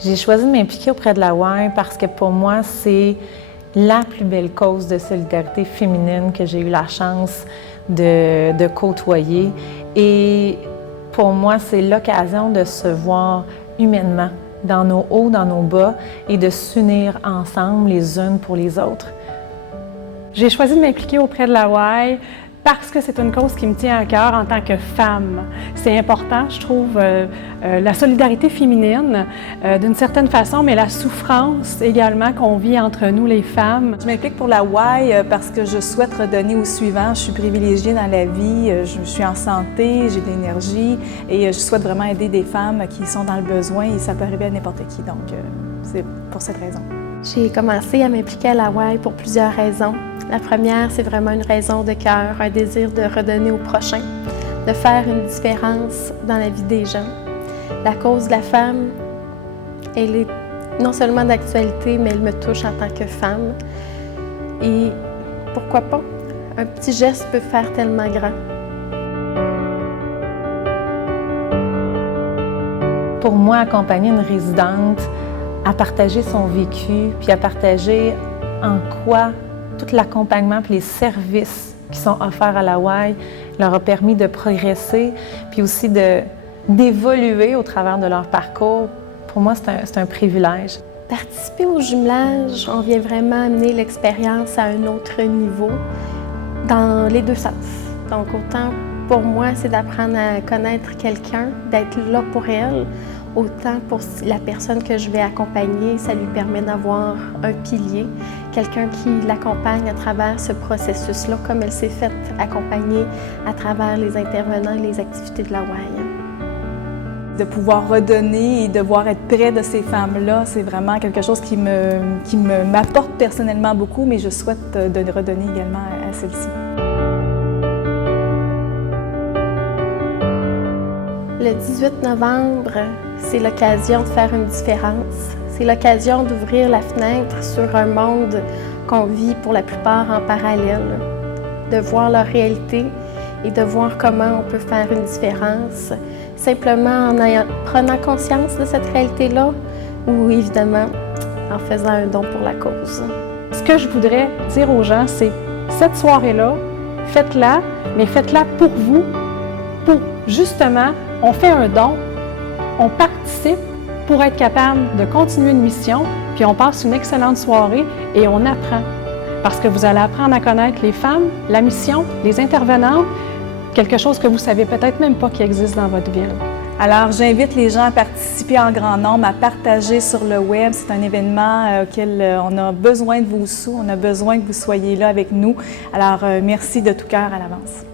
J'ai choisi de m'impliquer auprès de la Y parce que pour moi, c'est la plus belle cause de solidarité féminine que j'ai eu la chance de côtoyer. Et pour moi, c'est l'occasion de se voir humainement, dans nos hauts, dans nos bas, et de s'unir ensemble les unes pour les autres. J'ai choisi de m'impliquer auprès de la Y parce que c'est une cause qui me tient à cœur en tant que femme. C'est important, je trouve, la solidarité féminine d'une certaine façon, mais la souffrance également qu'on vit entre nous les femmes. Je m'implique pour la Y parce que je souhaite redonner au suivant. Je suis privilégiée dans la vie, je suis en santé, j'ai de l'énergie et je souhaite vraiment aider des femmes qui sont dans le besoin et ça peut arriver à n'importe qui, donc c'est pour cette raison. J'ai commencé à m'impliquer à la Y pour plusieurs raisons. La première, c'est vraiment une raison de cœur, un désir de redonner au prochain, de faire une différence dans la vie des gens. La cause de la femme, elle est non seulement d'actualité, mais elle me touche en tant que femme. Et pourquoi pas? Un petit geste peut faire tellement grand. Pour moi, accompagner une résidente à partager son vécu, puis à partager en quoi tout l'accompagnement et les services qui sont offerts à la Y leur a permis de progresser, puis aussi d'évoluer au travers de leur parcours. Pour moi, c'est un privilège. Participer au jumelage, on vient vraiment amener l'expérience à un autre niveau dans les deux sens. Donc autant pour moi, c'est d'apprendre à connaître quelqu'un, d'être là pour elle, autant pour la personne que je vais accompagner, ça lui permet d'avoir un pilier, quelqu'un qui l'accompagne à travers ce processus-là, comme elle s'est faite accompagner à travers les intervenants et les activités de la Y. De pouvoir redonner et de devoir être près de ces femmes-là, c'est vraiment quelque chose qui m'apporte personnellement beaucoup, mais je souhaite de redonner également à celle-ci. Le 18 novembre, c'est l'occasion de faire une différence. C'est l'occasion d'ouvrir la fenêtre sur un monde qu'on vit pour la plupart en parallèle, de voir leur réalité et de voir comment on peut faire une différence, simplement en prenant conscience de cette réalité-là ou évidemment en faisant un don pour la cause. Ce que je voudrais dire aux gens, c'est cette soirée-là, faites-la, mais faites-la pour vous, pour justement, on fait un don, on participe pour être capable de continuer une mission, puis on passe une excellente soirée et on apprend. Parce que vous allez apprendre à connaître les femmes, la mission, les intervenantes, quelque chose que vous ne savez peut-être même pas qui existe dans votre ville. Alors, j'invite les gens à participer en grand nombre, à partager sur le web. C'est un événement auquel on a besoin de vos sous, on a besoin que vous soyez là avec nous. Alors, merci de tout cœur à l'avance.